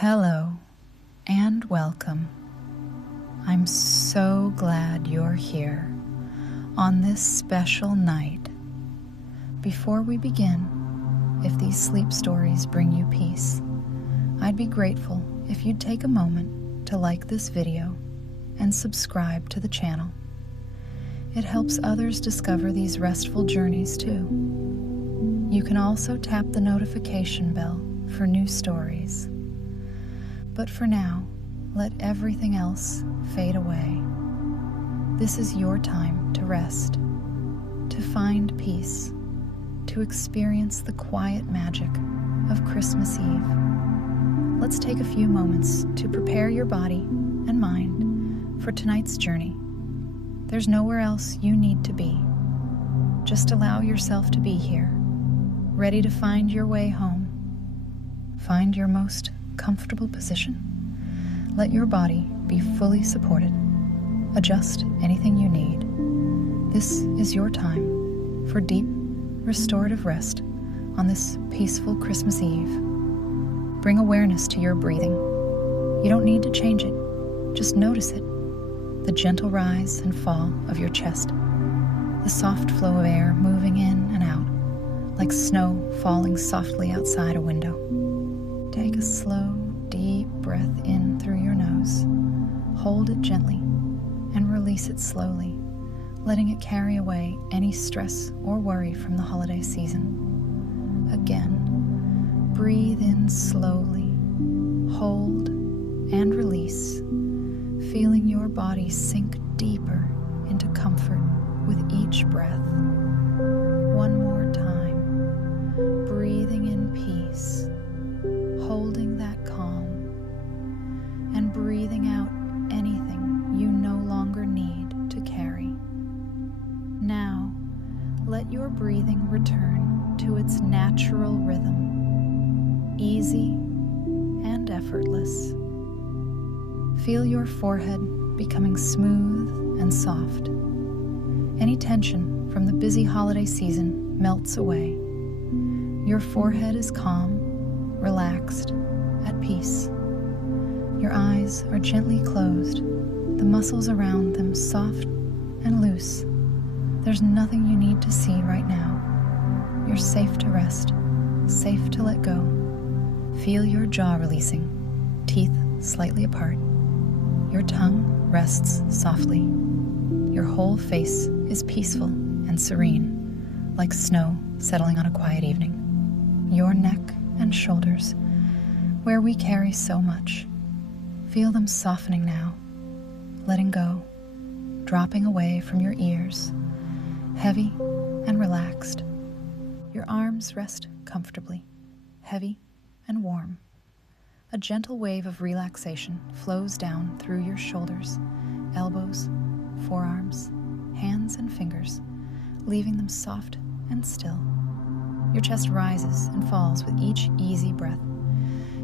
Hello and welcome. I'm so glad you're here on this special night. Before we begin, if these sleep stories bring you peace, I'd be grateful if you'd take a moment to like this video and subscribe to the channel. It helps others discover these restful journeys too. You can also tap the notification bell for new stories. But for now, let everything else fade away. This is your time to rest, to find peace, to experience the quiet magic of Christmas Eve. Let's take a few moments to prepare your body and mind for tonight's journey. There's nowhere else you need to be. Just allow yourself to be here, ready to find your way home. Find your most comfortable position. Let your body be fully supported. Adjust anything you need. This is your time for deep, restorative rest on this peaceful Christmas Eve. Bring awareness to your breathing. You don't need to change it. Just notice it. The gentle rise and fall of your chest. The soft flow of air moving in and out, like snow falling softly outside a window. Take a slow, deep breath in through your nose. Hold it gently and release it slowly, letting it carry away any stress or worry from the holiday season. Again, breathe in slowly, hold and release, feeling your body sink deeper into comfort with each breath. One more time, breathing in peace, holding that calm, and breathing out anything you no longer need to carry. Now, let your breathing return to its natural rhythm, easy and effortless. Feel your forehead becoming smooth and soft. Any tension from the busy holiday season melts away. Your forehead is calm, relaxed, at peace. Your eyes are gently closed, the muscles around them soft and loose. There's nothing you need to see right now. You're safe to rest, safe to let go. Feel your jaw releasing, teeth slightly apart. Your tongue rests softly. Your whole face is peaceful and serene, like snow settling on a quiet evening. Your neck and shoulders, where we carry so much, feel them softening now, letting go, dropping away from your ears, heavy and relaxed. Your arms rest comfortably, heavy and warm. A gentle wave of relaxation flows down through your shoulders, elbows, forearms, hands and fingers, leaving them soft and still. Your chest rises and falls with each easy breath.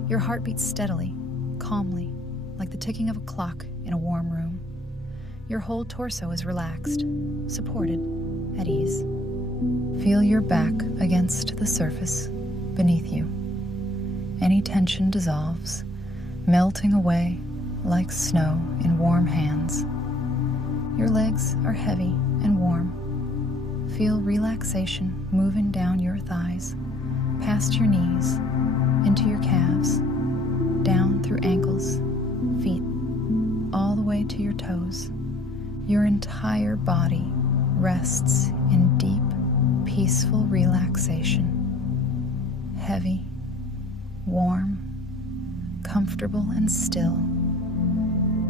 Your heart beats steadily, calmly, like the ticking of a clock in a warm room. Your whole torso is relaxed, supported, at ease. Feel your back against the surface beneath you. Any tension dissolves, melting away like snow in warm hands. Your legs are heavy and warm. Feel relaxation moving down your thighs, past your knees, into your calves, down through ankles, feet, all the way to your toes. Your entire body rests in deep, peaceful relaxation. Heavy, warm, comfortable and still.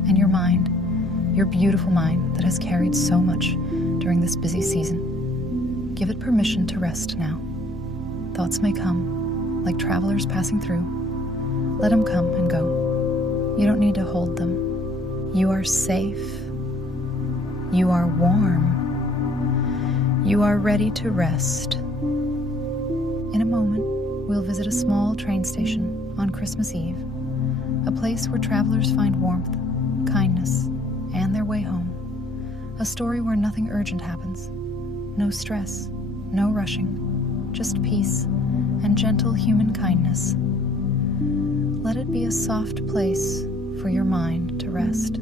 And your mind, your beautiful mind that has carried so much during this busy season. Give it permission to rest now. Thoughts may come, like travelers passing through. Let them come and go. You don't need to hold them. You are safe. You are warm. You are ready to rest. In a moment, we'll visit a small train station on Christmas Eve, a place where travelers find warmth, kindness, and their way home. A story where nothing urgent happens. No stress, no rushing, just peace and gentle human kindness. let it be a soft place for your mind to rest.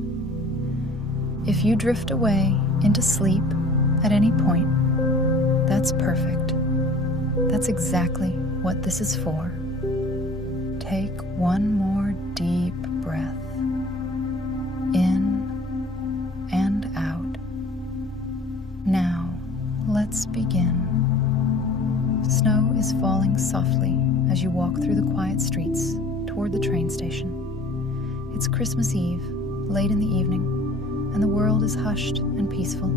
If you drift away into sleep at any point, that's perfect. That's exactly what this is for. Take one more deep breath, in and out. Now, let's begin. Snow is falling softly as you walk through the quiet streets toward the train station. It's Christmas Eve, late in the evening, and the world is hushed and peaceful.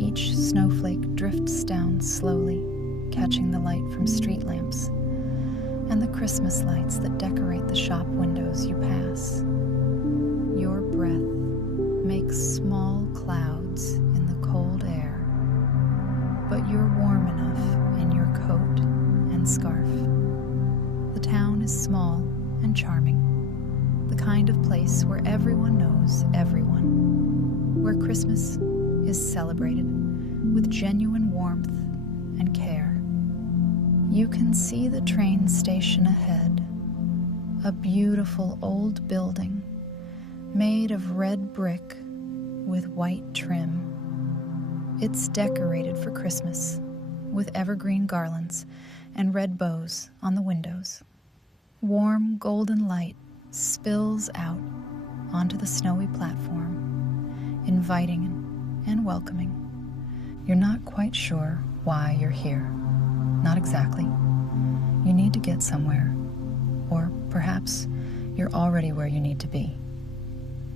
Each snowflake drifts down slowly, catching the light from street lamps and the Christmas lights that decorate the shop windows you pass. Your breath makes small clouds in the cold air, but you're warm enough in your coat and scarf. The town is small and charming, the kind of place where everyone knows everyone, where Christmas is celebrated with genuine warmth and care. You can see the train station ahead, a beautiful old building made of red brick with white trim. It's decorated for Christmas with evergreen garlands and red bows on the windows. Warm golden light spills out onto the snowy platform, inviting and welcoming. You're not quite sure why you're here. Not exactly. You need to get somewhere, or perhaps you're already where you need to be.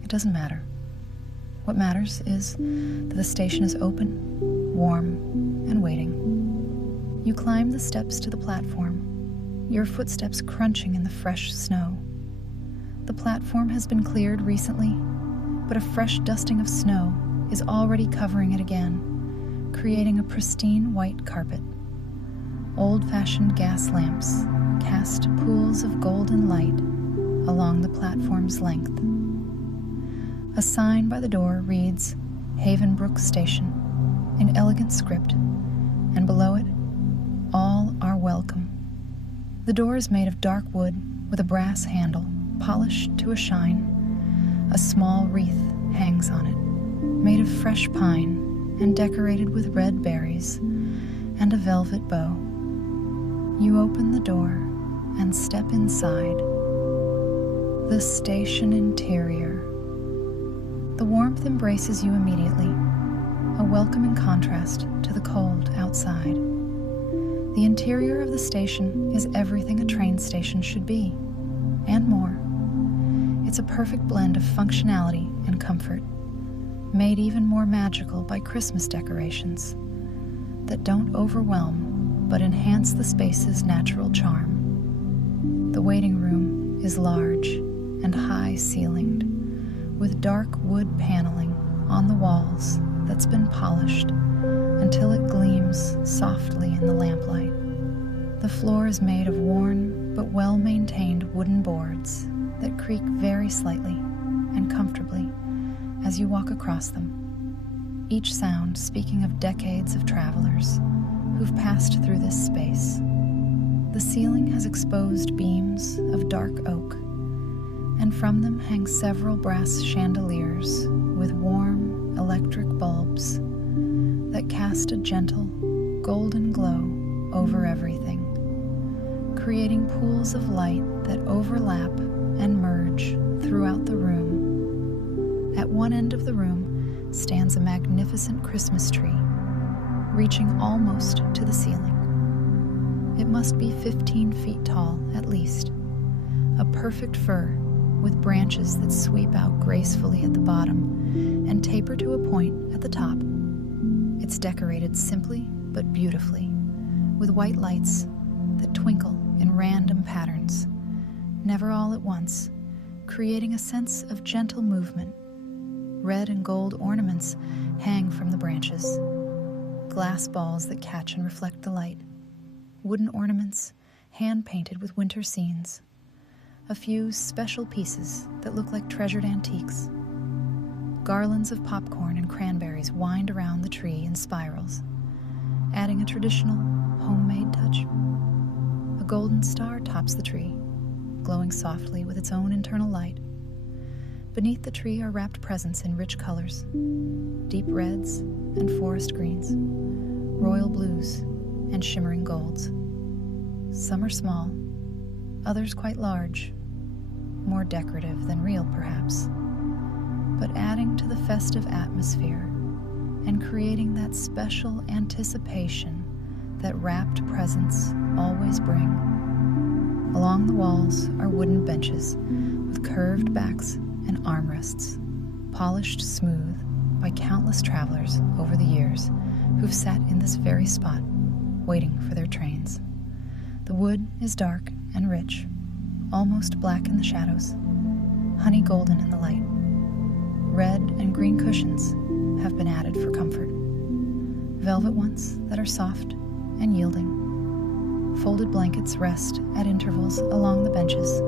It doesn't matter. What matters is that the station is open, warm, and waiting. You climb the steps to the platform, your footsteps crunching in the fresh snow. The platform has been cleared recently, but a fresh dusting of snow is already covering it again, creating a pristine white carpet. Old-fashioned gas lamps cast pools of golden light along the platform's length. A sign by the door reads, Havenbrook Station, in elegant script, and below it, all are welcome. The door is made of dark wood with a brass handle, polished to a shine. A small wreath hangs on it, made of fresh pine and decorated with red berries and a velvet bow. You open the door and step inside. The station interior. The warmth embraces you immediately, a welcoming contrast to the cold outside. The interior of the station is everything a train station should be, and more. It's a perfect blend of functionality and comfort, made even more magical by Christmas decorations that don't overwhelm but enhance the space's natural charm. The waiting room is large and high-ceilinged, with dark wood paneling on the walls that's been polished until it gleams softly in the lamplight. The floor is made of worn but well-maintained wooden boards that creak very slightly and comfortably as you walk across them, each sound speaking of decades of travelers who've passed through this space. The ceiling has exposed beams of dark oak, and from them hang several brass chandeliers with warm electric bulbs that cast a gentle golden glow over everything, creating pools of light that overlap and merge throughout the room. At one end of the room stands a magnificent Christmas tree, reaching almost to the ceiling. It must be 15 feet tall, at least. A perfect fir with branches that sweep out gracefully at the bottom and taper to a point at the top. It's decorated simply but beautifully, with white lights that twinkle in random patterns, never all at once, creating a sense of gentle movement. Red and gold ornaments hang from the branches. Glass balls that catch and reflect the light, wooden ornaments hand-painted with winter scenes, a few special pieces that look like treasured antiques. Garlands of popcorn and cranberries wind around the tree in spirals, adding a traditional homemade touch. A golden star tops the tree, glowing softly with its own internal light. Beneath the tree are wrapped presents in rich colors, deep reds and forest greens, royal blues and shimmering golds. Some are small, others quite large, more decorative than real perhaps, but adding to the festive atmosphere and creating that special anticipation that wrapped presents always bring. Along the walls are wooden benches with curved backs and armrests, polished smooth by countless travelers over the years who've sat in this very spot, waiting for their trains. The wood is dark and rich, almost black in the shadows, honey golden in the light. Red and green cushions have been added for comfort. Velvet ones that are soft and yielding. Folded blankets rest at intervals along the benches,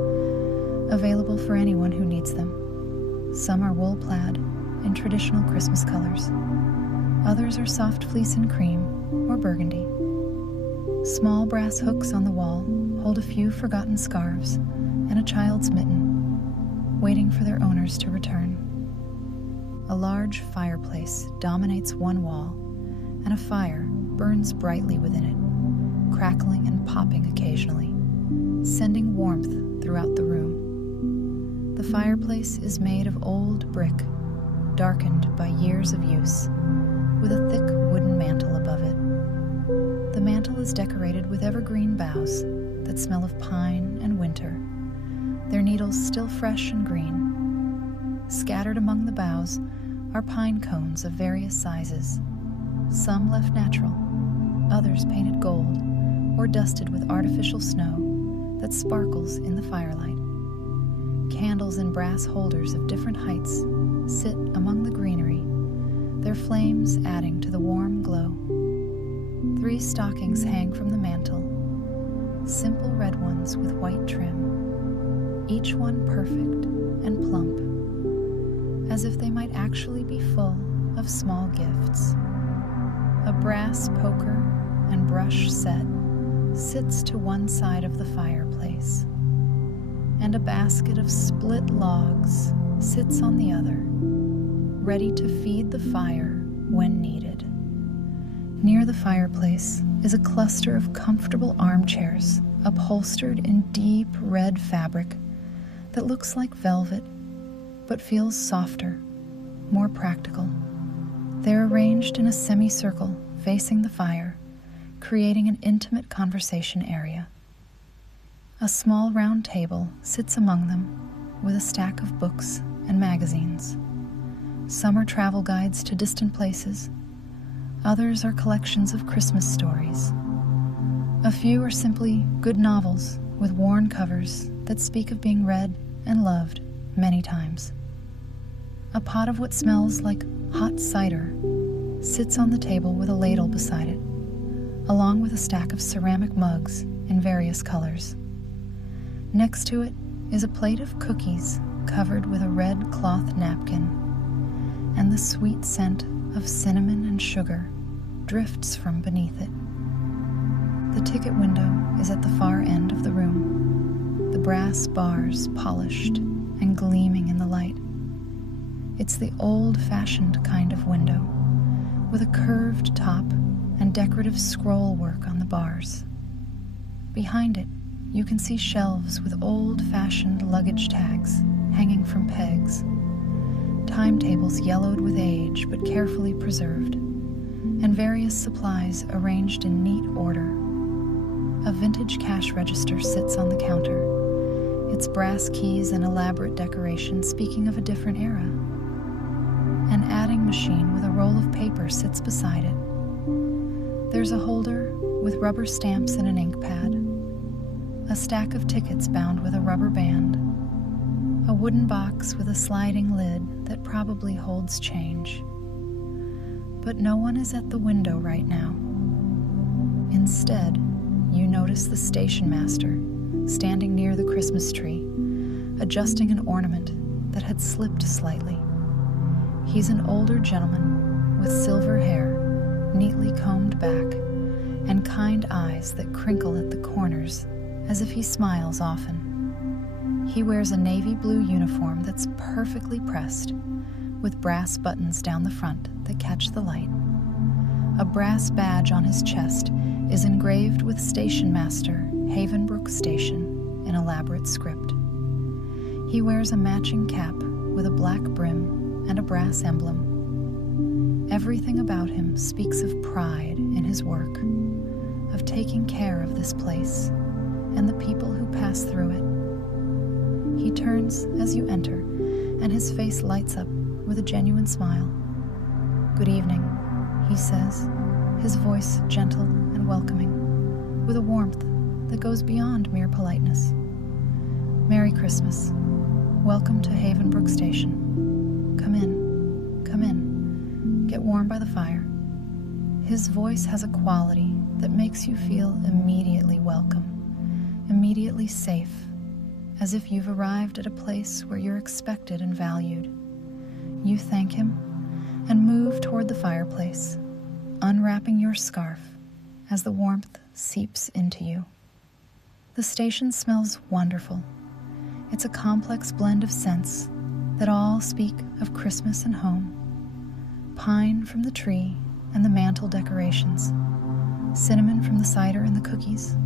available for anyone who needs them. Some are wool plaid in traditional Christmas colors. Others are soft fleece and cream or burgundy. Small brass hooks on the wall hold a few forgotten scarves and a child's mitten, waiting for their owners to return. A large fireplace dominates one wall, and a fire burns brightly within it, crackling and popping occasionally, sending warmth throughout the room. The fireplace is made of old brick, darkened by years of use, with a thick wooden mantel above it. The mantel is decorated with evergreen boughs that smell of pine and winter, their needles still fresh and green. Scattered among the boughs are pine cones of various sizes, some left natural, others painted gold or dusted with artificial snow that sparkles in the firelight. Candles in brass holders of different heights sit among the greenery, their flames adding to the warm glow. 3 stockings hang from the mantel, simple red ones with white trim, each one perfect and plump, as if they might actually be full of small gifts. A brass poker and brush set sits to one side of the fireplace, and a basket of split logs sits on the other, ready to feed the fire when needed. Near the fireplace is a cluster of comfortable armchairs upholstered in deep red fabric that looks like velvet but feels softer, more practical. They're arranged in a semicircle facing the fire, creating an intimate conversation area. A small round table sits among them with a stack of books and magazines. Some are travel guides to distant places. Others are collections of Christmas stories. A few are simply good novels with worn covers that speak of being read and loved many times. A pot of what smells like hot cider sits on the table with a ladle beside it, along with a stack of ceramic mugs in various colors. Next to it is a plate of cookies covered with a red cloth napkin, and the sweet scent of cinnamon and sugar drifts from beneath it. The ticket window is at the far end of the room, the brass bars polished and gleaming in the light. It's the old-fashioned kind of window, with a curved top and decorative scroll work on the bars. Behind it, you can see shelves with old-fashioned luggage tags hanging from pegs, timetables yellowed with age but carefully preserved, and various supplies arranged in neat order. A vintage cash register sits on the counter, its brass keys and elaborate decoration speaking of a different era. An adding machine with a roll of paper sits beside it. There's a holder with rubber stamps and an ink pad, a stack of tickets bound with a rubber band, a wooden box with a sliding lid that probably holds change. But no one is at the window right now. Instead, you notice the station master standing near the Christmas tree, adjusting an ornament that had slipped slightly. He's an older gentleman with silver hair, neatly combed back, and kind eyes that crinkle at the corners as if he smiles often. He wears a navy blue uniform that's perfectly pressed, with brass buttons down the front that catch the light. A brass badge on his chest is engraved with Station Master, Havenbrook Station, in elaborate script. He wears a matching cap with a black brim and a brass emblem. Everything about him speaks of pride in his work, of taking care of this place and the people who pass through it. He turns as you enter, and his face lights up with a genuine smile. "Good evening," he says, his voice gentle and welcoming, with a warmth that goes beyond mere politeness. "Merry Christmas. Welcome to Havenbrook Station. Come in, come in. Get warm by the fire." His voice has a quality that makes you feel immediately welcome, immediately safe, as if you've arrived at a place where you're expected and valued. You thank him and move toward the fireplace, unwrapping your scarf as the warmth seeps into you. The station smells wonderful. It's a complex blend of scents that all speak of Christmas and home. Pine from the tree and the mantle decorations, cinnamon from the cider and the cookies,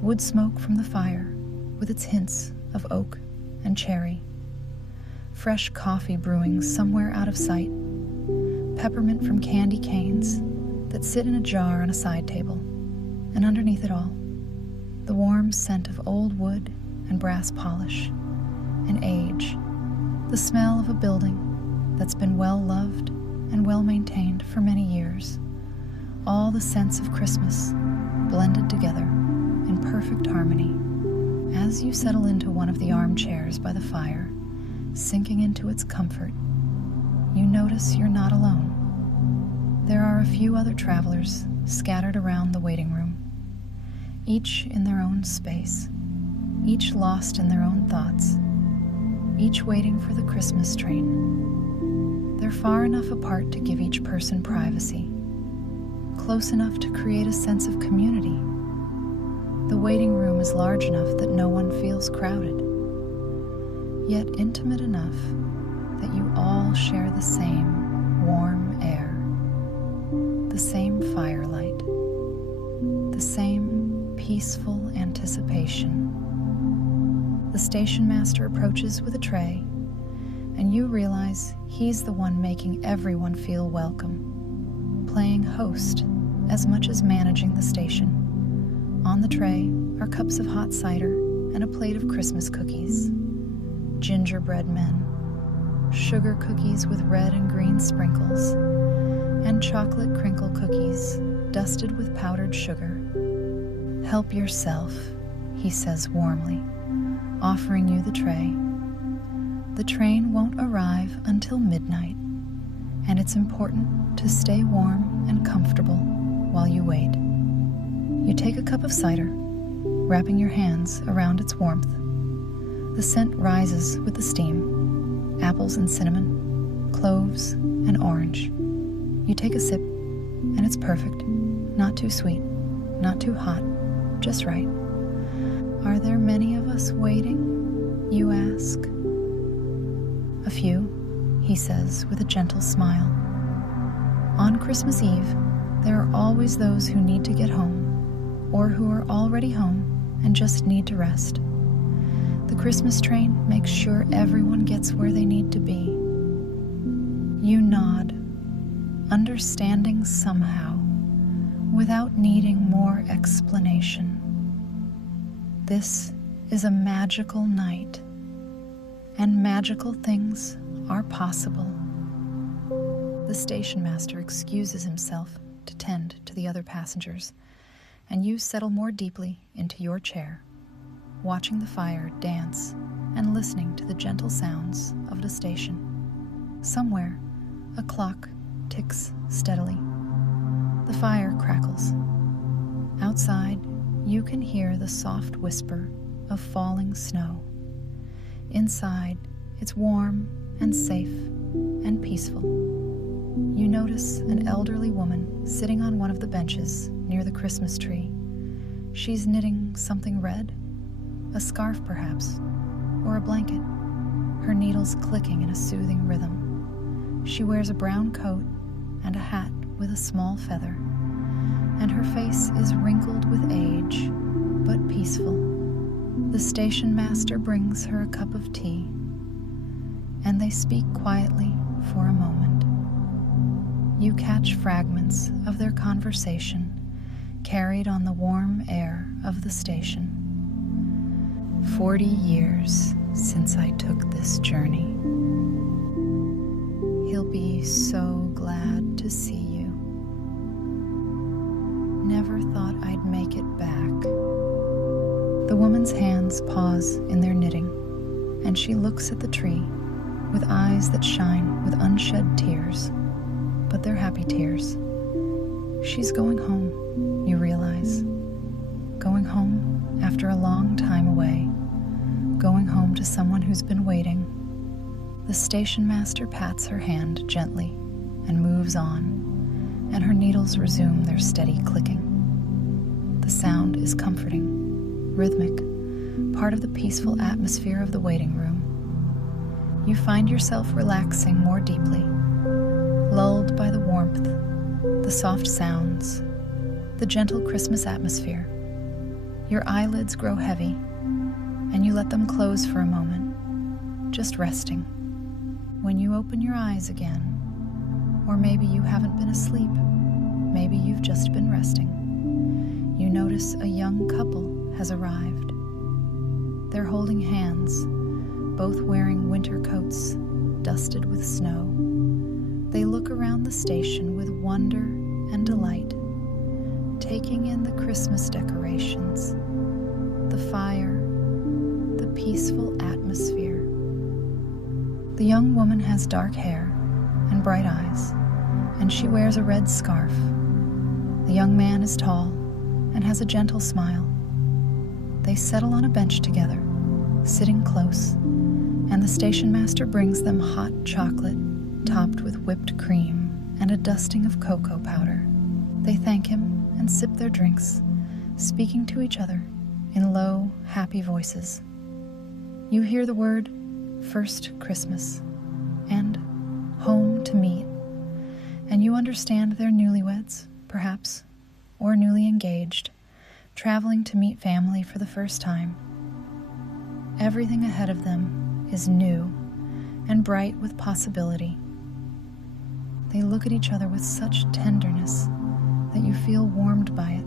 wood smoke from the fire with its hints of oak and cherry, fresh coffee brewing somewhere out of sight, peppermint from candy canes that sit in a jar on a side table, and underneath it all, the warm scent of old wood and brass polish and age, the smell of a building that's been well loved and well maintained for many years, all the scents of Christmas blended together in perfect harmony. As you settle into one of the armchairs by the fire, sinking into its comfort, you notice you're not alone. There are a few other travelers scattered around the waiting room, each in their own space, each lost in their own thoughts, each waiting for the Christmas train. They're far enough apart to give each person privacy, close enough to create a sense of community. The waiting room is large enough that no one feels crowded, yet intimate enough that you all share the same warm air, the same firelight, the same peaceful anticipation. The station master approaches with a tray, and you realize he's the one making everyone feel welcome, playing host as much as managing the station. On the tray are cups of hot cider and a plate of Christmas cookies, gingerbread men, sugar cookies with red and green sprinkles, and chocolate crinkle cookies dusted with powdered sugar. "Help yourself," he says warmly, offering you the tray. The train won't arrive until midnight, and it's important to stay warm and comfortable while you wait. You take a cup of cider, wrapping your hands around its warmth. The scent rises with the steam, apples and cinnamon, cloves and orange. You take a sip, and it's perfect. Not too sweet, not too hot, just right. "Are there many of us waiting?" you ask. "A few," he says with a gentle smile. On Christmas Eve, there are always those who need to get home, or who are already home and just need to rest. The Christmas train makes sure everyone gets where they need to be. You nod, understanding somehow, without needing more explanation. This is a magical night, and magical things are possible. The station master excuses himself to tend to the other passengers, and you settle more deeply into your chair, watching the fire dance and listening to the gentle sounds of the station. Somewhere, a clock ticks steadily. The fire crackles. Outside, you can hear the soft whisper of falling snow. Inside, it's warm and safe and peaceful. You notice an elderly woman sitting on one of the benches near the Christmas tree. She's knitting something red, a scarf perhaps, or a blanket, her needles clicking in a soothing rhythm. She wears a brown coat and a hat with a small feather, and her face is wrinkled with age, but peaceful. The station master brings her a cup of tea, and they speak quietly for a moment. You catch fragments of their conversation carried on the warm air of the station. 40 years since I took this journey. He'll be so glad to see you. Never thought I'd make it back. The woman's hands pause in their knitting, and she looks at the tree with eyes that shine with unshed tears, but they're happy tears. She's going home, you realize. Going home after a long time away. Going home to someone who's been waiting. The station master pats her hand gently and moves on, and her needles resume their steady clicking. The sound is comforting, rhythmic, part of the peaceful atmosphere of the waiting room. You find yourself relaxing more deeply, lulled by the warmth, the soft sounds, the gentle Christmas atmosphere. Your eyelids grow heavy, and you let them close for a moment, just resting. When you open your eyes again, or maybe you haven't been asleep, maybe you've just been resting, you notice a young couple has arrived. They're holding hands, both wearing winter coats, dusted with snow. They look around the station with wonder and delight, taking in the Christmas decorations, the fire, the peaceful atmosphere. The young woman has dark hair and bright eyes, and she wears a red scarf. The young man is tall and has a gentle smile. They settle on a bench together, sitting close, and the station master brings them hot chocolate topped with whipped cream and a dusting of cocoa powder. They thank him and sip their drinks, speaking to each other in low, happy voices. You hear the word, first Christmas, and home to meet, and you understand they're newlyweds, perhaps, or newly engaged, traveling to meet family for the first time. Everything ahead of them is new and bright with possibility. They look at each other with such tenderness that you feel warmed by it,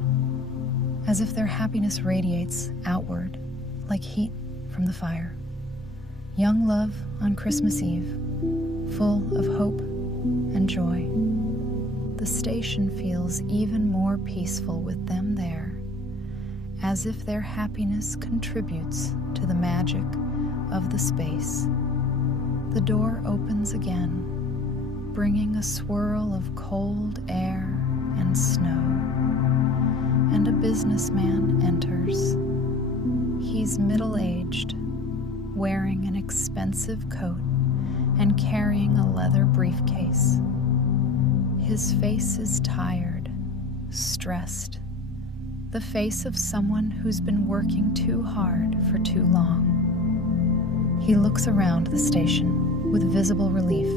as if their happiness radiates outward like heat from the fire. Young love on Christmas Eve, full of hope and joy. The station feels even more peaceful with them there, as if their happiness contributes to the magic of the space. The door opens again, bringing a swirl of cold air and snow, and a businessman enters. He's middle-aged, wearing an expensive coat and carrying a leather briefcase. His face is tired, stressed, the face of someone who's been working too hard for too long. He looks around the station with visible relief,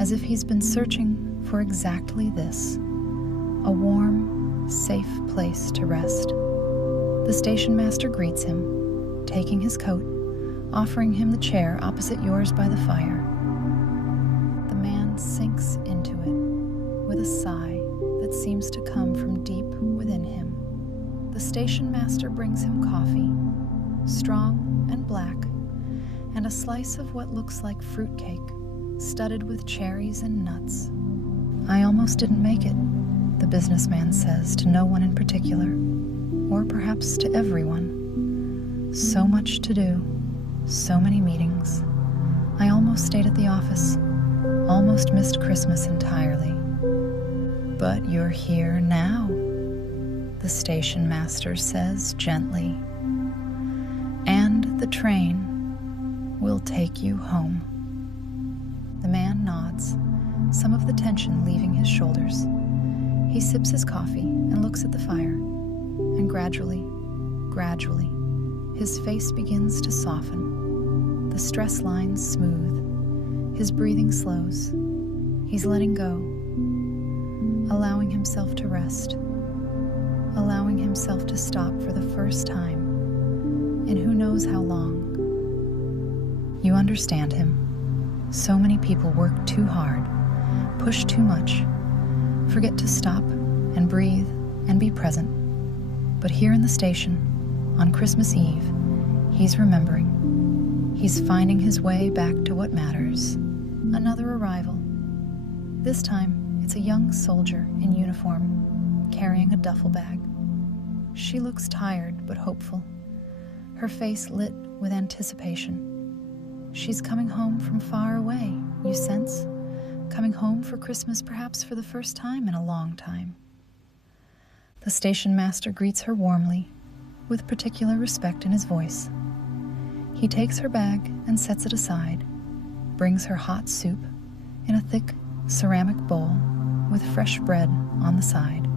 as if he's been searching for exactly this, a warm, safe place to rest. The station master greets him, taking his coat, offering him the chair opposite yours by the fire. The man sinks into it with a sigh that seems to come from deep within him. The station master brings him coffee, strong and black, and a slice of what looks like fruitcake, studded with cherries and nuts. I almost didn't make it, the businessman says to no one in particular, or perhaps to everyone. So much to do, so many meetings. I almost stayed at the office, almost missed Christmas entirely. But you're here now, the station master says gently, and the train will take you home. The man nods, some of the tension leaving his shoulders. He sips his coffee and looks at the fire, and gradually, his face begins to soften. The stress lines smooth. His breathing slows. He's letting go, allowing himself to rest, allowing himself to stop for the first time in who knows how long. You understand him. So many people work too hard, push too much, forget to stop and breathe and be present. But here in the station, on Christmas Eve, he's remembering. He's finding his way back to what matters. Another arrival. This time, it's a young soldier in uniform, carrying a duffel bag. She looks tired but hopeful, her face lit with anticipation. She's coming home from far away, you sense, coming home for Christmas perhaps for the first time in a long time. The station master greets her warmly, with particular respect in his voice. He takes her bag and sets it aside, brings her hot soup in a thick ceramic bowl with fresh bread on the side.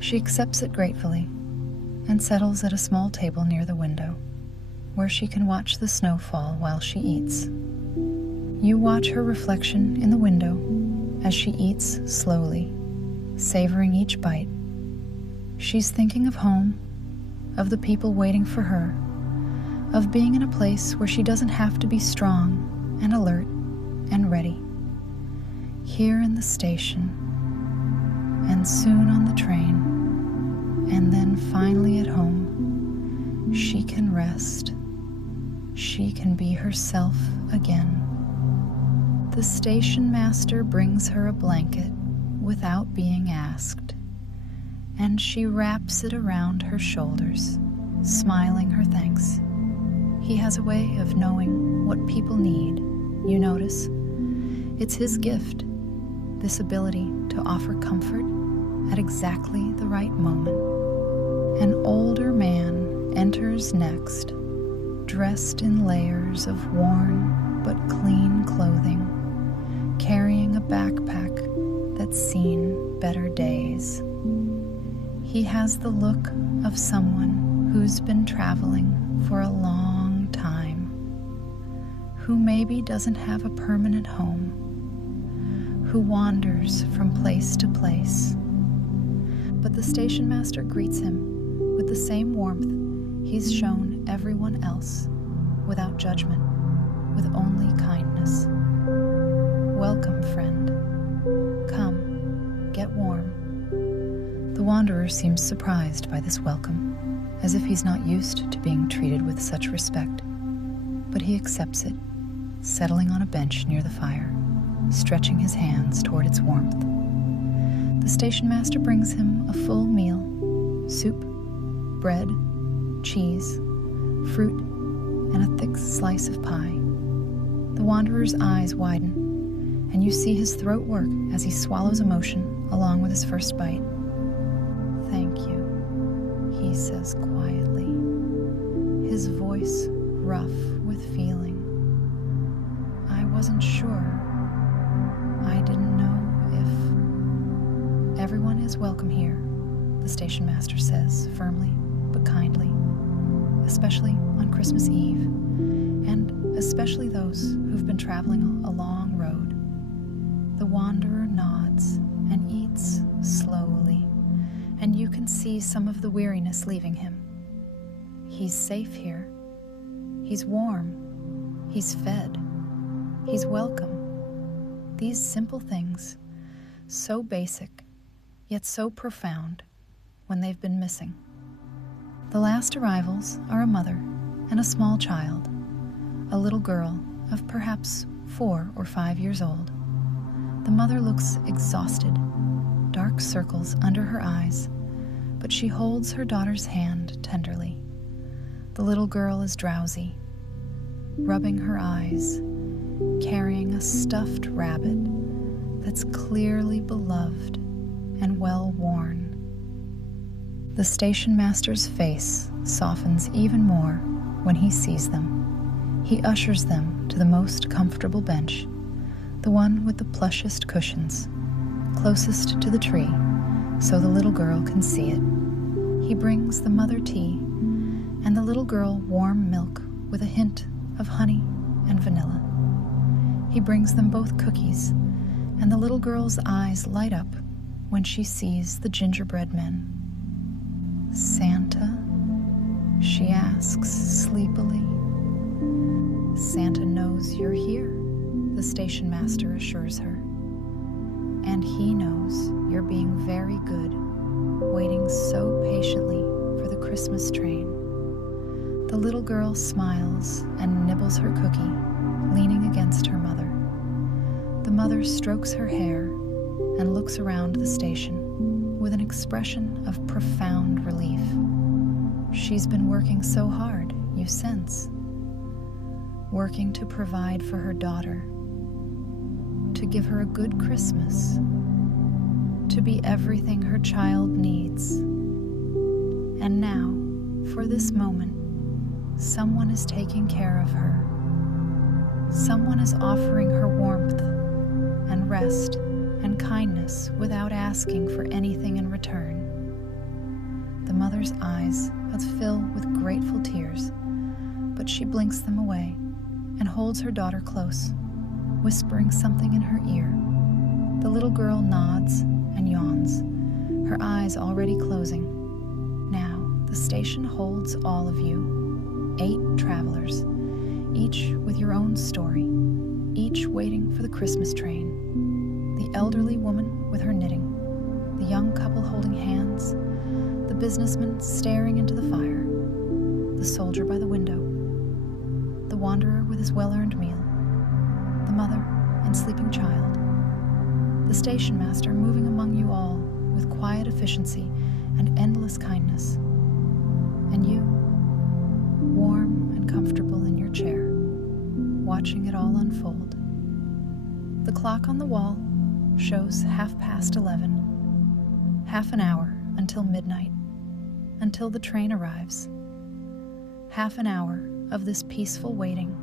She accepts it gratefully and settles at a small table near the window, where she can watch the snow fall while she eats. You watch her reflection in the window as she eats slowly, savoring each bite. She's thinking of home, of the people waiting for her, of being in a place where she doesn't have to be strong and alert and ready. Here in the station, and soon on the train, and then finally at home, she can rest. She can be herself again. The station master brings her a blanket without being asked, and she wraps it around her shoulders, smiling her thanks. He has a way of knowing what people need, you notice. It's his gift, this ability to offer comfort at exactly the right moment. An older man enters next, dressed in layers of worn but clean clothing, carrying a backpack that's seen better days. He has the look of someone who's been traveling for a long time, who maybe doesn't have a permanent home, who wanders from place to place. But the station master greets him with the same warmth he's shown everyone else, without judgment, with only kindness. Welcome, friend. Come, get warm. The wanderer seems surprised by this welcome, as if he's not used to being treated with such respect. But he accepts it, settling on a bench near the fire, stretching his hands toward its warmth. The station master brings him a full meal: soup, bread, cheese, fruit, and a thick slice of pie. The wanderer's eyes widen, and you see his throat work as he swallows emotion along with his first bite. "Thank you," he says quietly, his voice rough with feeling. "I wasn't sure. I didn't know if..." "Everyone is welcome here," the station master says firmly but kindly, especially on Christmas Eve, and especially those who've been traveling a long road. The wanderer nods and eats slowly, and you can see some of the weariness leaving him. He's safe here. He's warm. He's fed. He's welcome. These simple things, so basic, yet so profound when they've been missing. The last arrivals are a mother and a small child, a little girl of perhaps 4 or 5 years old. The mother looks exhausted, dark circles under her eyes, but she holds her daughter's hand tenderly. The little girl is drowsy, rubbing her eyes, carrying a stuffed rabbit that's clearly beloved and well worn. The station master's face softens even more when he sees them. He ushers them to the most comfortable bench, the one with the plushest cushions, closest to the tree, so the little girl can see it. He brings the mother tea and the little girl warm milk with a hint of honey and vanilla. He brings them both cookies, and the little girl's eyes light up when she sees the gingerbread men. "Santa?" she asks sleepily. "Santa knows you're here," the station master assures her. "And he knows you're being very good, waiting so patiently for the Christmas train." The little girl smiles and nibbles her cookie, leaning against her mother. The mother strokes her hair and looks around the station with an expression of profound relief. She's been working so hard, you sense. Working to provide for her daughter, to give her a good Christmas, to be everything her child needs. And now, for this moment, someone is taking care of her. Someone is offering her warmth and rest and kindness without asking for anything in return. The mother's eyes fill with grateful tears, but she blinks them away and holds her daughter close, whispering something in her ear. The little girl nods and yawns, her eyes already closing. Now, the station holds all of you, 8 travelers, each with your own story, each waiting for the Christmas train. The elderly woman with her knitting, the young couple holding hands, the businessman staring into the fire, the soldier by the window, the wanderer with his well-earned meal, the mother and sleeping child, the station master moving among you all with quiet efficiency and endless kindness, and you, warm and comfortable in your chair, watching it all unfold. The clock on the wall shows 11:30, half an hour until midnight, until the train arrives. Half an hour of this peaceful waiting,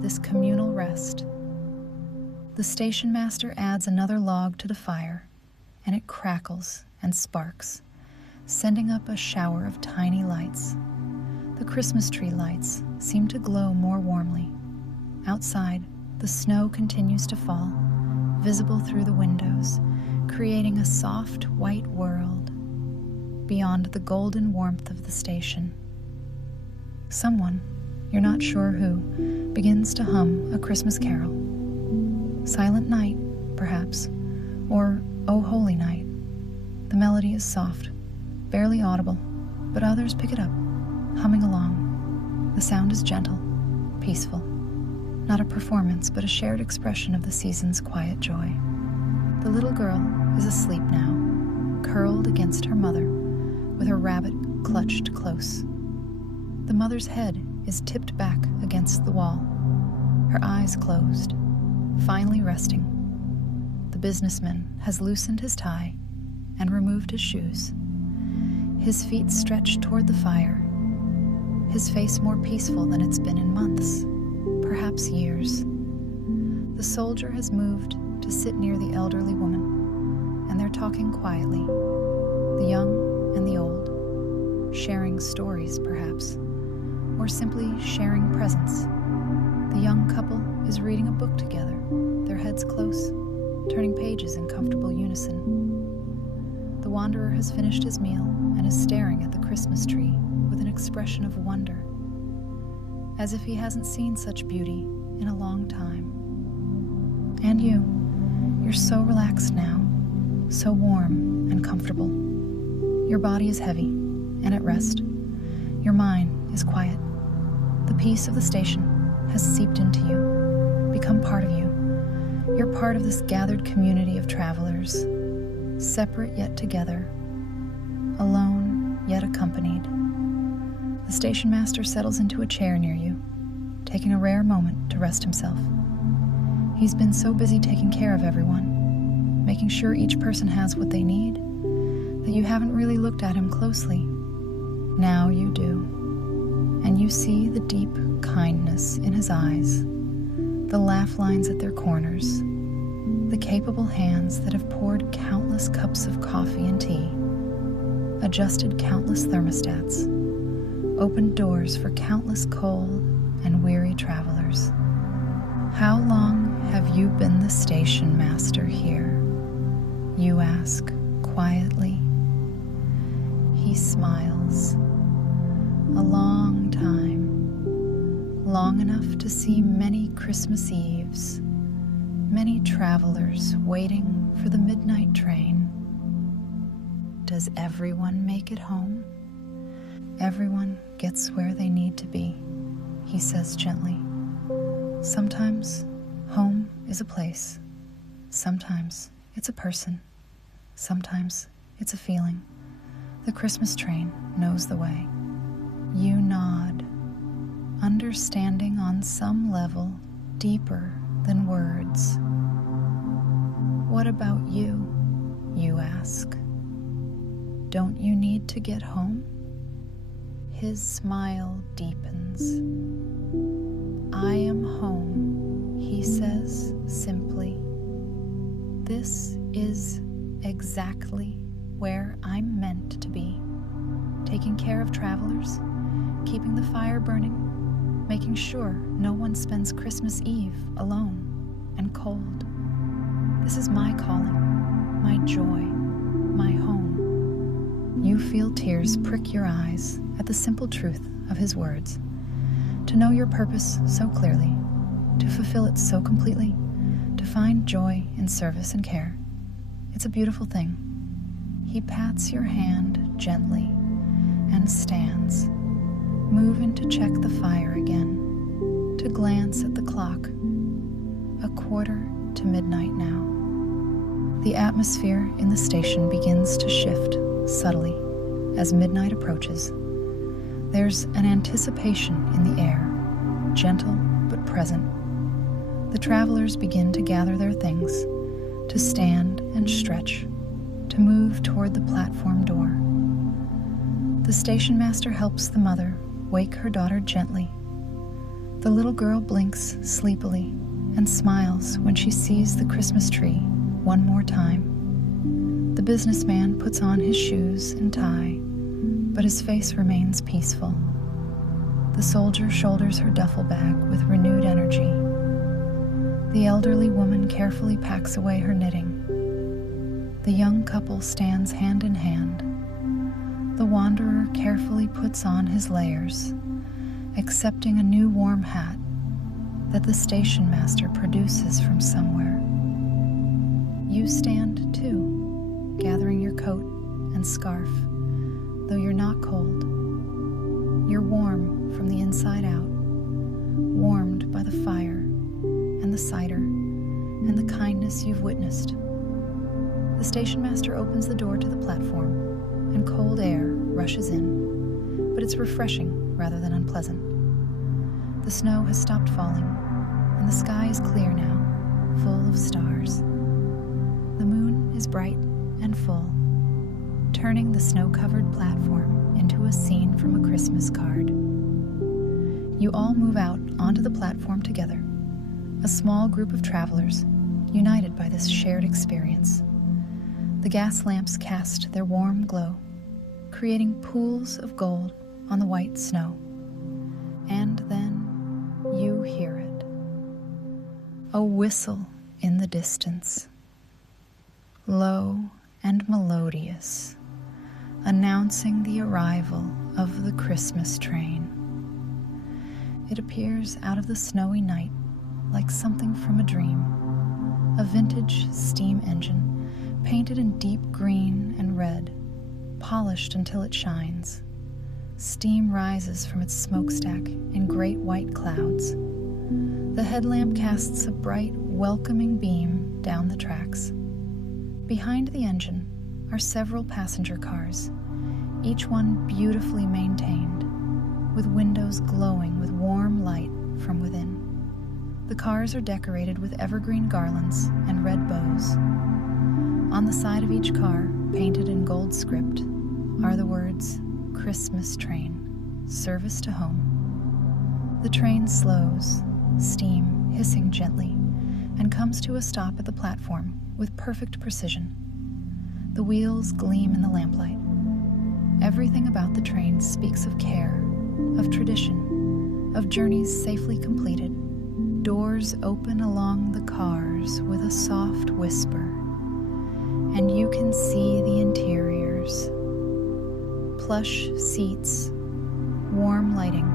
this communal rest. The station master adds another log to the fire, and it crackles and sparks, sending up a shower of tiny lights. The Christmas tree lights seem to glow more warmly. Outside, the snow continues to fall, visible through the windows, creating a soft white world beyond the golden warmth of the station. Someone, you're not sure who, begins to hum a Christmas carol. Silent Night, perhaps, or O Holy Night. The melody is soft, barely audible, but others pick it up, humming along. The sound is gentle, peaceful, not a performance, but a shared expression of the season's quiet joy. The little girl is asleep now, curled against her mother, with her rabbit clutched close. The mother's head is tipped back against the wall, her eyes closed, finally resting. The businessman has loosened his tie and removed his shoes. His feet stretched toward the fire, his face more peaceful than it's been in months, perhaps years. The soldier has moved to sit near the elderly woman, and they're talking quietly, the young and the old, sharing stories perhaps, or simply sharing presents. The young couple is reading a book together, their heads close, turning pages in comfortable unison. The wanderer has finished his meal and is staring at the Christmas tree with an expression of wonder, as if he hasn't seen such beauty in a long time. And you're so relaxed now, so warm and comfortable. Your body is heavy and at rest. Your mind is quiet. The peace of the station has seeped into you, become part of you. You're part of this gathered community of travelers, separate yet together, alone yet accompanied. The station master settles into a chair near you, taking a rare moment to rest himself. He's been so busy taking care of everyone, making sure each person has what they need, that you haven't really looked at him closely. Now you do, and you see the deep kindness in his eyes, the laugh lines at their corners, the capable hands that have poured countless cups of coffee and tea, adjusted countless thermostats, opened doors for countless cold and and weary travelers. How long have you been the station master here? You ask quietly. He smiles. A long time, long enough to see many Christmas Eves, many travelers waiting for the midnight train. Does everyone make it home? Everyone gets where they need to be, he says gently. Sometimes home is a place. Sometimes it's a person. Sometimes it's a feeling. The Christmas train knows the way. You nod, understanding on some level deeper than words. What about you? You ask. Don't you need to get home? His smile deepens. I am home, he says simply. This is exactly where I'm meant to be. Taking care of travelers, keeping the fire burning, making sure no one spends Christmas Eve alone and cold. This is my calling, my joy, my home. You feel tears prick your eyes at the simple truth of his words. To know your purpose so clearly, to fulfill it so completely, to find joy in service and care. It's a beautiful thing. He pats your hand gently and stands, moving to check the fire again, to glance at the clock. 1:15 to midnight now. The atmosphere in the station begins to shift subtly as midnight approaches. There's an anticipation in the air, gentle but present. The travelers begin to gather their things, to stand and stretch, to move toward the platform door. The station master helps the mother wake her daughter gently. The little girl blinks sleepily and smiles when she sees the Christmas tree one more time. The businessman puts on his shoes and tie, but his face remains peaceful. The soldier shoulders her duffel bag with renewed energy. The elderly woman carefully packs away her knitting. The young couple stands hand in hand. The wanderer carefully puts on his layers, accepting a new warm hat that the station master produces from somewhere. You stand too, gathering your coat and scarf, though you're not cold. You're warm from the inside out, warmed by the fire and the cider and the kindness you've witnessed. The station master opens the door to the platform, and cold air rushes in, but it's refreshing rather than unpleasant. The snow has stopped falling, and the sky is clear now, full of stars. The moon is bright and full, turning the snow-covered platform into a scene from a Christmas card. You all move out onto the platform together, a small group of travelers united by this shared experience. The gas lamps cast their warm glow, creating pools of gold on the white snow. And then you hear it. A whistle in the distance, low and melodious, announcing the arrival of the Christmas train. It appears out of the snowy night like something from a dream. A vintage steam engine, painted in deep green and red, polished until it shines. Steam rises from its smokestack in great white clouds. The headlamp casts a bright, welcoming beam down the tracks. Behind the engine are several passenger cars, each one beautifully maintained, with windows glowing with warm light from within. The cars are decorated with evergreen garlands and red bows. On the side of each car, painted in gold script, are the words, Christmas Train, Service to Home. The train slows, steam hissing gently, and comes to a stop at the platform with perfect precision. The wheels gleam in the lamplight. Everything about the train speaks of care, of tradition, of journeys safely completed, doors open along the cars with a soft whisper, and you can see the interiors. Plush seats, warm lighting,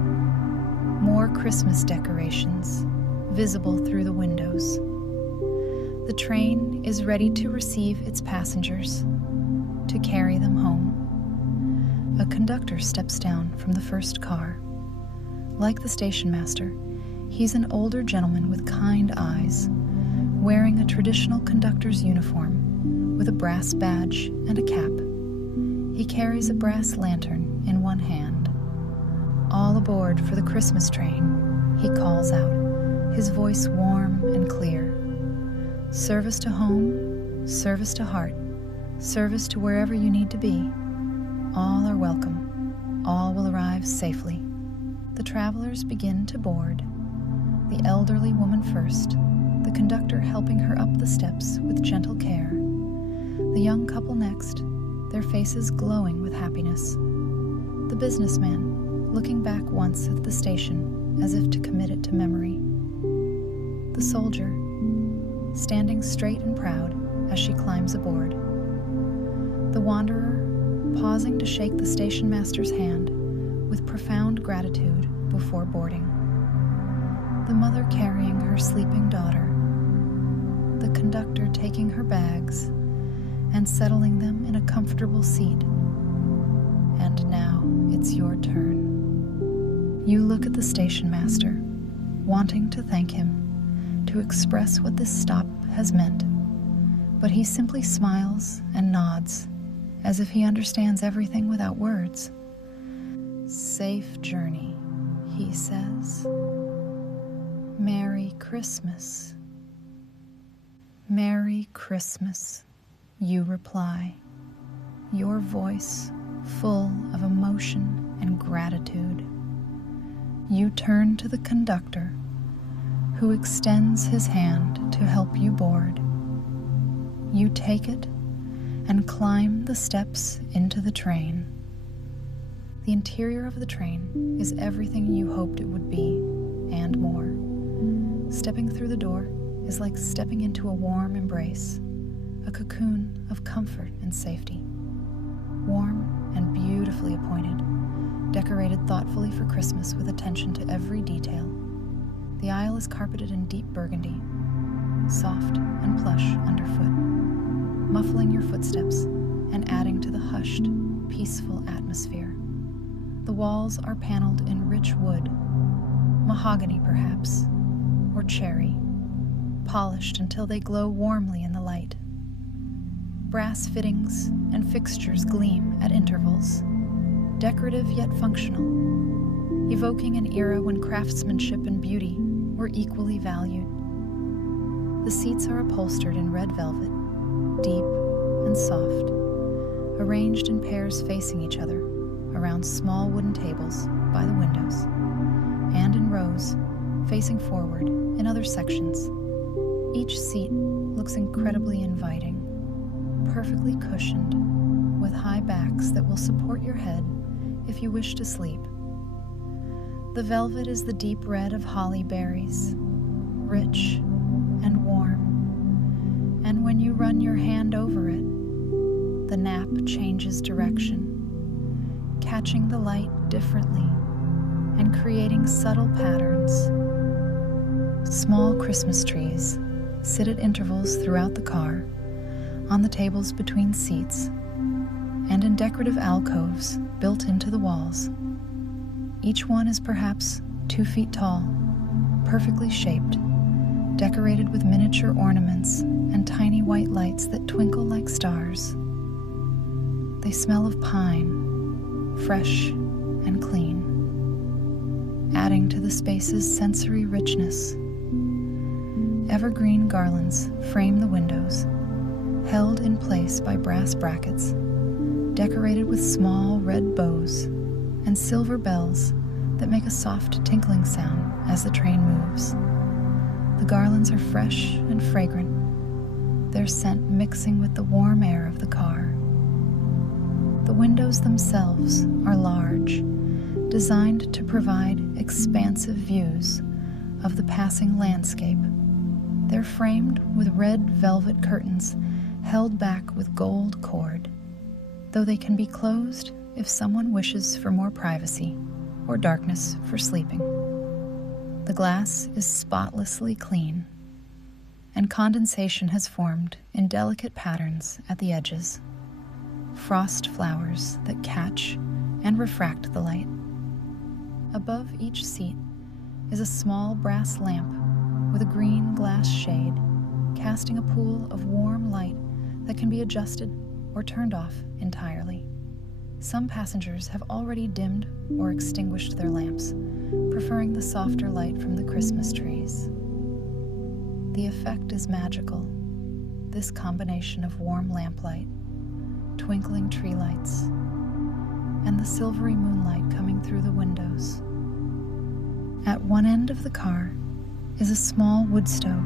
more Christmas decorations visible through the windows. The train is ready to receive its passengers, to carry them home. A conductor steps down from the first car. Like the station master, he's an older gentleman with kind eyes, wearing a traditional conductor's uniform with a brass badge and a cap. He carries a brass lantern in one hand. "All aboard for the Christmas train," he calls out, his voice warm and clear. Service to home, service to heart, service to wherever you need to be. All are welcome. All will arrive safely. The travelers begin to board. The elderly woman first, the conductor helping her up the steps with gentle care. The young couple next, their faces glowing with happiness. The businessman, looking back once at the station as if to commit it to memory. The soldier, standing straight and proud as she climbs aboard. The wanderer, pausing to shake the station master's hand with profound gratitude before boarding. The mother carrying her sleeping daughter. The conductor taking her bags and settling them in a comfortable seat. And now it's your turn. You look at the station master, wanting to thank him, to express what this stop has meant, but he simply smiles and nods as if he understands everything without words. "Safe journey," he says. "Merry Christmas." "Merry Christmas," you reply, your voice full of emotion and gratitude. You turn to the conductor, who extends his hand to help you board. You take it and climb the steps into the train. The interior of the train is everything you hoped it would be, and more. Stepping through the door is like stepping into a warm embrace, a cocoon of comfort and safety. Warm and beautifully appointed, decorated thoughtfully for Christmas with attention to every detail. The aisle is carpeted in deep burgundy, soft and plush underfoot, muffling your footsteps and adding to the hushed, peaceful atmosphere. The walls are paneled in rich wood, mahogany perhaps, or cherry, polished until they glow warmly in the light. Brass fittings and fixtures gleam at intervals, decorative yet functional, evoking an era when craftsmanship and beauty were equally valued. The seats are upholstered in red velvet, deep and soft, arranged in pairs facing each other around small wooden tables by the windows, and in rows facing forward in other sections. Each seat looks incredibly inviting, perfectly cushioned, with high backs that will support your head if you wish to sleep. The velvet is the deep red of holly berries, rich and warm, and when you run your hand over it, the nap changes direction, catching the light differently and creating subtle patterns. Small Christmas trees sit at intervals throughout the car, on the tables between seats, and in decorative alcoves built into the walls. Each one is perhaps 2 feet tall, perfectly shaped, decorated with miniature ornaments and tiny white lights that twinkle like stars. They smell of pine, fresh and clean, adding to the space's sensory richness. Evergreen garlands frame the windows, held in place by brass brackets, decorated with small red bows and silver bells that make a soft tinkling sound as the train moves. The garlands are fresh and fragrant, their scent mixing with the warm air of the car. The windows themselves are large, designed to provide expansive views of the passing landscape. They're framed with red velvet curtains held back with gold cord, though they can be closed if someone wishes for more privacy or darkness for sleeping. The glass is spotlessly clean, and condensation has formed in delicate patterns at the edges, frost flowers that catch and refract the light. Above each seat is a small brass lamp with a green glass shade, casting a pool of warm light that can be adjusted or turned off entirely. Some passengers have already dimmed or extinguished their lamps, preferring the softer light from the Christmas trees. The effect is magical, this combination of warm lamplight, twinkling tree lights, and the silvery moonlight coming through the windows. At one end of the car is a small wood stove,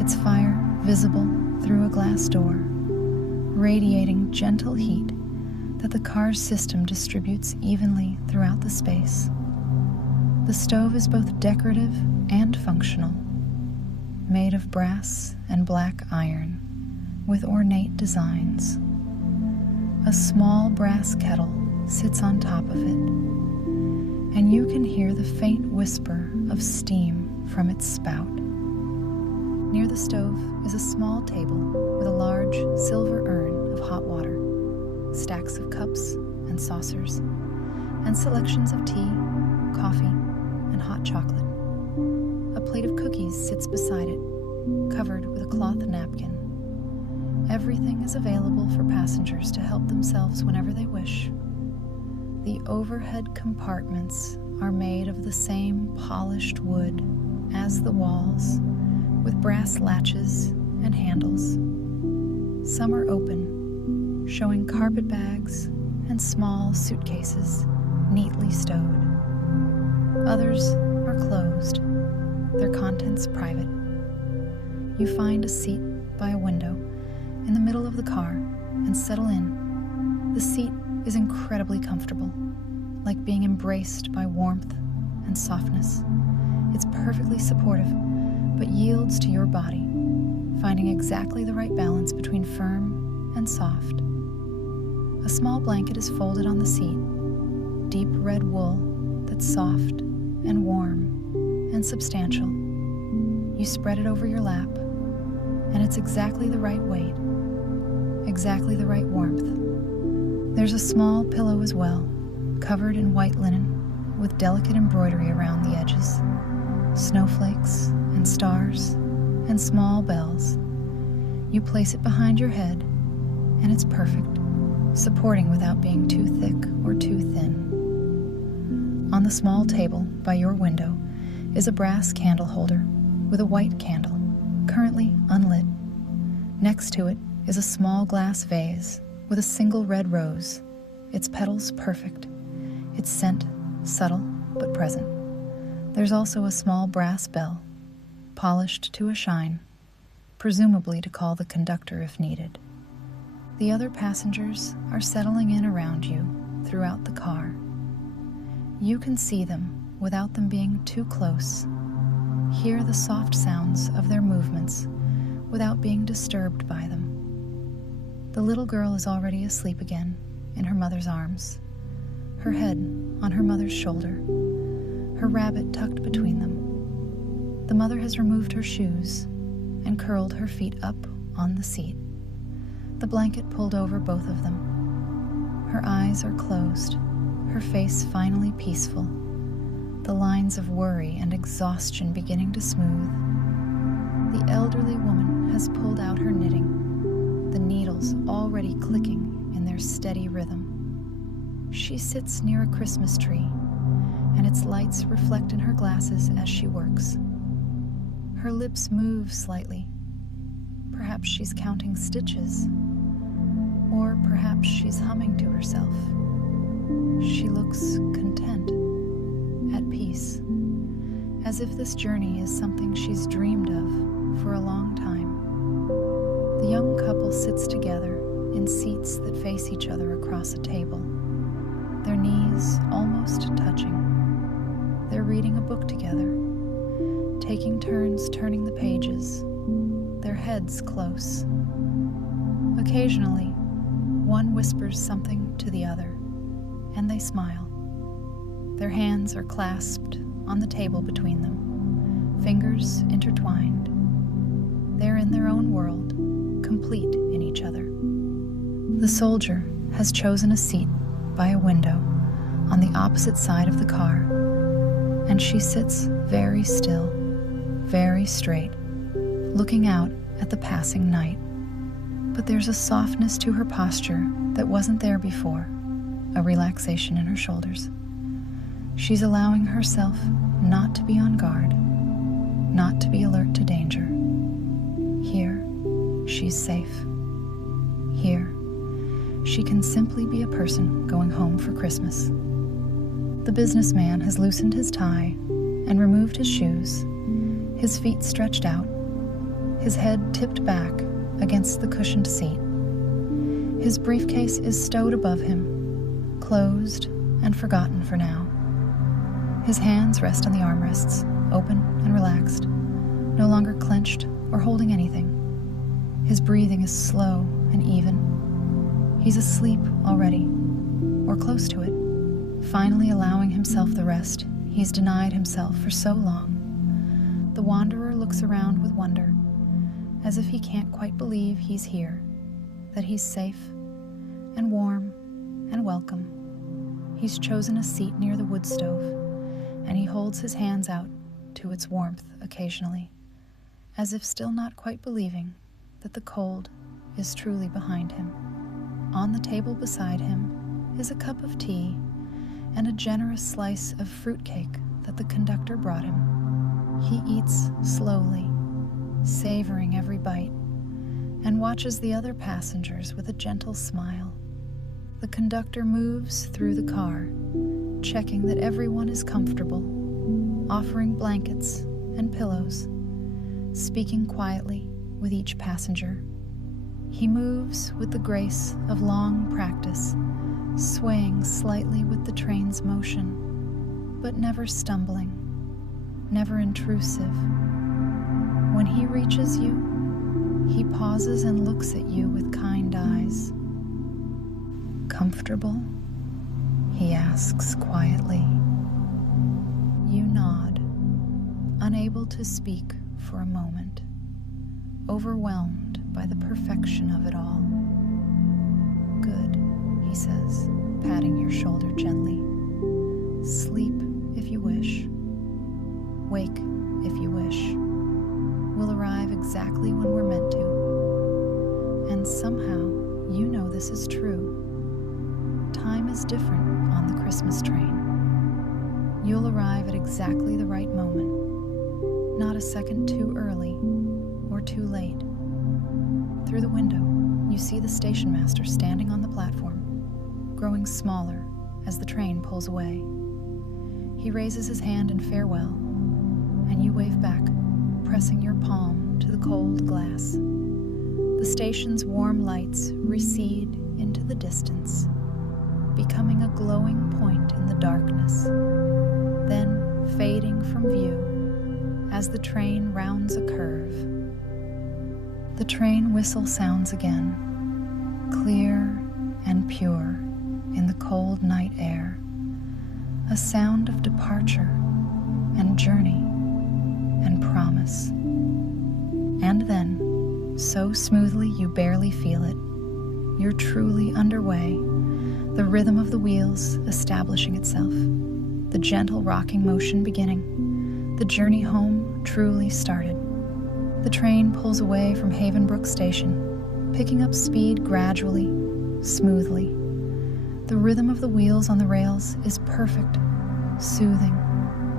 its fire visible through a glass door, radiating gentle heat that the car's system distributes evenly throughout the space. The stove is both decorative and functional, made of brass and black iron with ornate designs. A small brass kettle sits on top of it, and you can hear the faint whisper of steam from its spout. Near the stove is a small table with a large silver urn of hot water, stacks of cups and saucers, and selections of tea, coffee, and hot chocolate. A plate of cookies sits beside it, covered with a cloth napkin. Everything is available for passengers to help themselves whenever they wish. The overhead compartments are made of the same polished wood as the walls, with brass latches and handles. Some are open, showing carpet bags and small suitcases neatly stowed. Others are closed, their contents private. You find a seat by a window in the middle of the car and settle in. The seat is incredibly comfortable, like being embraced by warmth and softness. It's perfectly supportive, but yields to your body, finding exactly the right balance between firm and soft. A small blanket is folded on the seat, deep red wool that's soft and warm and substantial. You spread it over your lap, and it's exactly the right weight, exactly the right warmth. There's a small pillow as well, covered in white linen with delicate embroidery around the edges, snowflakes and stars and small bells. You place it behind your head, and it's perfect, supporting without being too thick or too thin. On the small table by your window is a brass candle holder with a white candle, currently unlit. Next to it is a small glass vase with a single red rose, its petals perfect, its scent subtle but present. There's also a small brass bell, polished to a shine, presumably to call the conductor if needed. The other passengers are settling in around you throughout the car. You can see them without them being too close, hear the soft sounds of their movements without being disturbed by them. The little girl is already asleep again in her mother's arms, her head on her mother's shoulder, her rabbit tucked between them. The mother has removed her shoes and curled her feet up on the seat, the blanket pulled over both of them. Her eyes are closed, her face finally peaceful, the lines of worry and exhaustion beginning to smooth. The elderly woman has pulled out her knitting, the needles already clicking in their steady rhythm. She sits near a Christmas tree, and its lights reflect in her glasses as she works. Her lips move slightly. Perhaps she's counting stitches, or perhaps she's humming to herself. She looks content, at peace, as if this journey is something she's dreamed of for a long time. The young couple sits together in seats that face each other across a table, their knees faces almost touching. They're reading a book together, taking turns turning the pages, their heads close. Occasionally, one whispers something to the other, and they smile. Their hands are clasped on the table between them, fingers intertwined. They're in their own world, complete in each other. The soldier has chosen a seat by a window on the opposite side of the car, and she sits very still, very straight, looking out at the passing night. But there's a softness to her posture that wasn't there before, a relaxation in her shoulders. She's allowing herself not to be on guard, not to be alert to danger. Here, she's safe. Here, she can simply be a person going home for Christmas. The businessman has loosened his tie and removed his shoes, his feet stretched out, his head tipped back against the cushioned seat. His briefcase is stowed above him, closed and forgotten for now. His hands rest on the armrests, open and relaxed, no longer clenched or holding anything. His breathing is slow and even. He's asleep already, or close to it, finally allowing himself the rest he's denied himself for so long. The wanderer looks around with wonder, as if he can't quite believe he's here, that he's safe and warm and welcome. He's chosen a seat near the wood stove, and he holds his hands out to its warmth occasionally, as if still not quite believing that the cold is truly behind him. On the table beside him is a cup of tea and a generous slice of fruitcake that the conductor brought him. He eats slowly, savoring every bite, and watches the other passengers with a gentle smile. The conductor moves through the car, checking that everyone is comfortable, offering blankets and pillows, speaking quietly with each passenger. He moves with the grace of long practice, swaying slightly with the train's motion, but never stumbling, never intrusive. When he reaches you, he pauses and looks at you with kind eyes. "Comfortable?" he asks quietly. You nod, unable to speak for a moment, overwhelmed by the perfection of it all. "Good," he says, patting your shoulder gently. "Sleep if you wish. Wake if you wish. We'll arrive exactly when we're meant to." And somehow, you know this is true. Time is different on the Christmas train. You'll arrive at exactly the right moment, not a second too early or too late. Through the window, you see the station master standing on the platform, growing smaller as the train pulls away. He raises his hand in farewell, and you wave back, pressing your palm to the cold glass. The station's warm lights recede into the distance, becoming a glowing point in the darkness, then fading from view as the train rounds a curve. The train whistle sounds again, clear and pure in the cold night air, a sound of departure and journey and promise. And then, so smoothly you barely feel it, you're truly underway, the rhythm of the wheels establishing itself, the gentle rocking motion beginning, the journey home truly started. The train pulls away from Havenbrook Station, picking up speed gradually, smoothly. The rhythm of the wheels on the rails is perfect, soothing,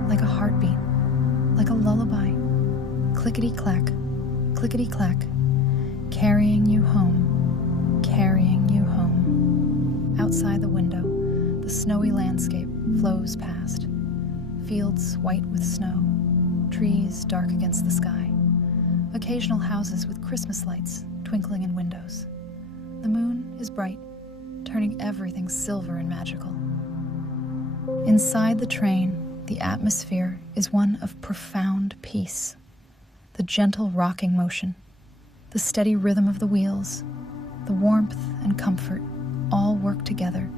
like a heartbeat, like a lullaby. Clickety-clack, clickety-clack, carrying you home, carrying you home. Outside the window, the snowy landscape flows past. Fields white with snow, trees dark against the sky, occasional houses with Christmas lights twinkling in windows. The moon is bright, turning everything silver and magical. Inside the train, the atmosphere is one of profound peace. The gentle rocking motion, the steady rhythm of the wheels, the warmth and comfort all work together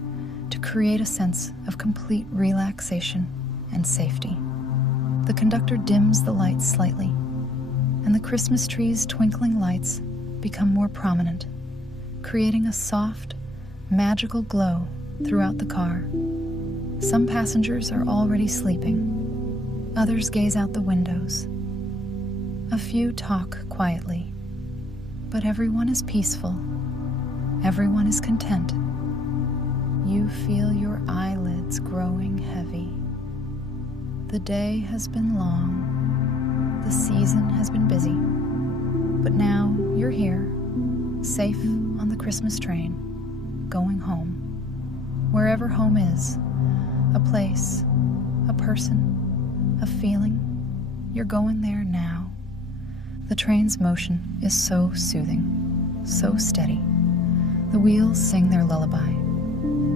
to create a sense of complete relaxation and safety. The conductor dims the lights slightly, and the Christmas tree's twinkling lights become more prominent, creating a soft, magical glow throughout the car. Some passengers are already sleeping. Others gaze out the windows. A few talk quietly, but everyone is peaceful. Everyone is content. You feel your eyelids growing heavy. The day has been long. The season has been busy. But now you're here, safe on the Christmas train, going home. Wherever home is, a place, a person, a feeling, you're going there now. The train's motion is so soothing, so steady. The wheels sing their lullaby.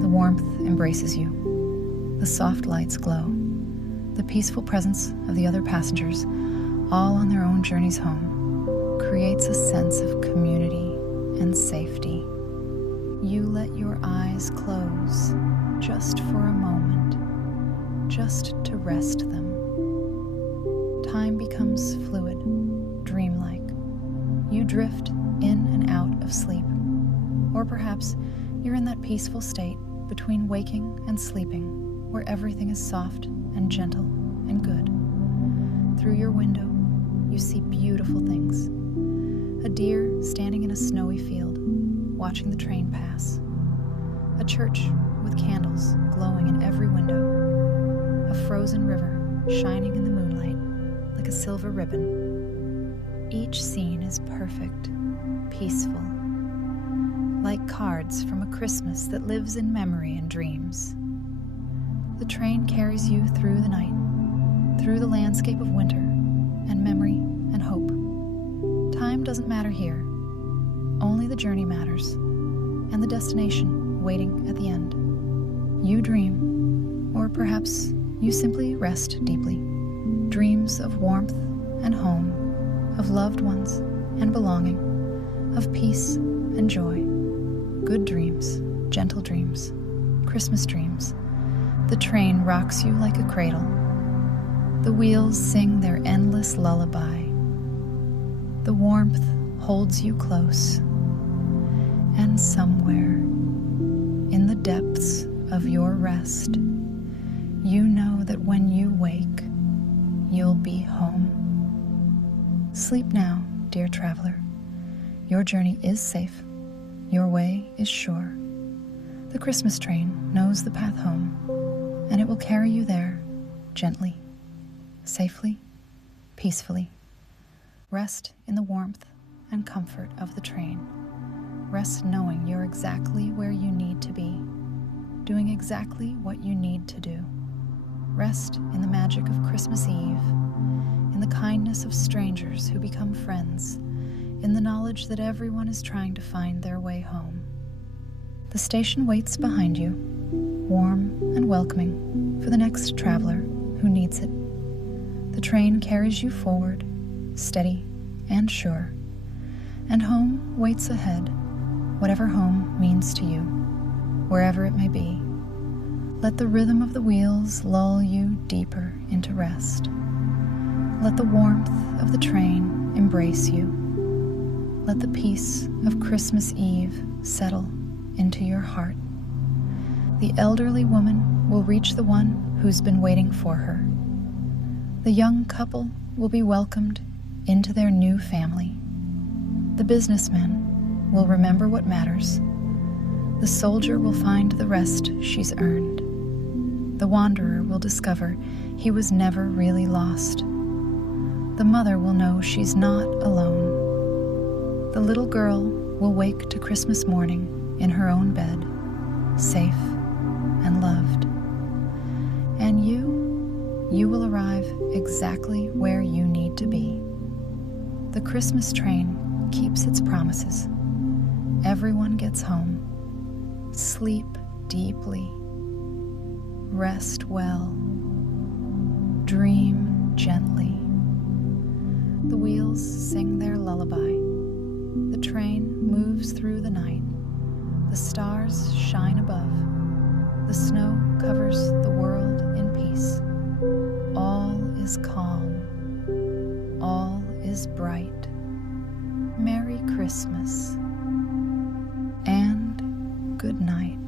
The warmth embraces you. The soft lights glow. The peaceful presence of the other passengers, all on their own journeys home, creates a sense of community and safety. You let your eyes close just for a moment, just to rest them. Time becomes fluid, dreamlike. You drift in and out of sleep. Or perhaps you're in that peaceful state between waking and sleeping, where everything is soft and gentle and good. Through your window, you see beautiful things. A deer standing in a snowy field, watching the train pass. A church with candles glowing in every window. A frozen river shining in the moonlight like a silver ribbon. Each scene is perfect, peaceful, like cards from a Christmas that lives in memory and dreams. The train carries you through the night, through the landscape of winter and memory and hope. Time doesn't matter here. Only the journey matters, and the destination waiting at the end. You dream, or perhaps you simply rest deeply. Dreams of warmth and home, of loved ones and belonging, of peace and joy. Good dreams, gentle dreams, Christmas dreams. The train rocks you like a cradle. The wheels sing their endless lullaby. The warmth holds you close. And somewhere, in the depths of your rest, you know that when you wake, you'll be home. Sleep now, dear traveler. Your journey is safe. Your way is sure. The Christmas train knows the path home, and it will carry you there gently, safely, peacefully. Rest in the warmth and comfort of the train. Rest knowing you're exactly where you need to be, doing exactly what you need to do. Rest in the magic of Christmas Eve, in the kindness of strangers who become friends, in the knowledge that everyone is trying to find their way home. The station waits behind you, warm and welcoming for the next traveler who needs it. The train carries you forward, steady and sure, and home waits ahead, whatever home means to you, wherever it may be. Let the rhythm of the wheels lull you deeper into rest. Let the warmth of the train embrace you. Let the peace of Christmas Eve settle into your heart. The elderly woman will reach the one who's been waiting for her. The young couple will be welcomed into their new family. The businessman will remember what matters. The soldier will find the rest she's earned. The wanderer will discover he was never really lost. The mother will know she's not alone. The little girl will wake to Christmas morning in her own bed, safe and loved. And you will arrive exactly where you need to be. The Christmas train keeps its promises. Everyone gets home. Sleep deeply. Rest well. Dream gently. The wheels sing their lullaby. The train moves through the night. The stars shine above. The snow covers the world in peace. All is calm. All is bright. Merry Christmas and good night.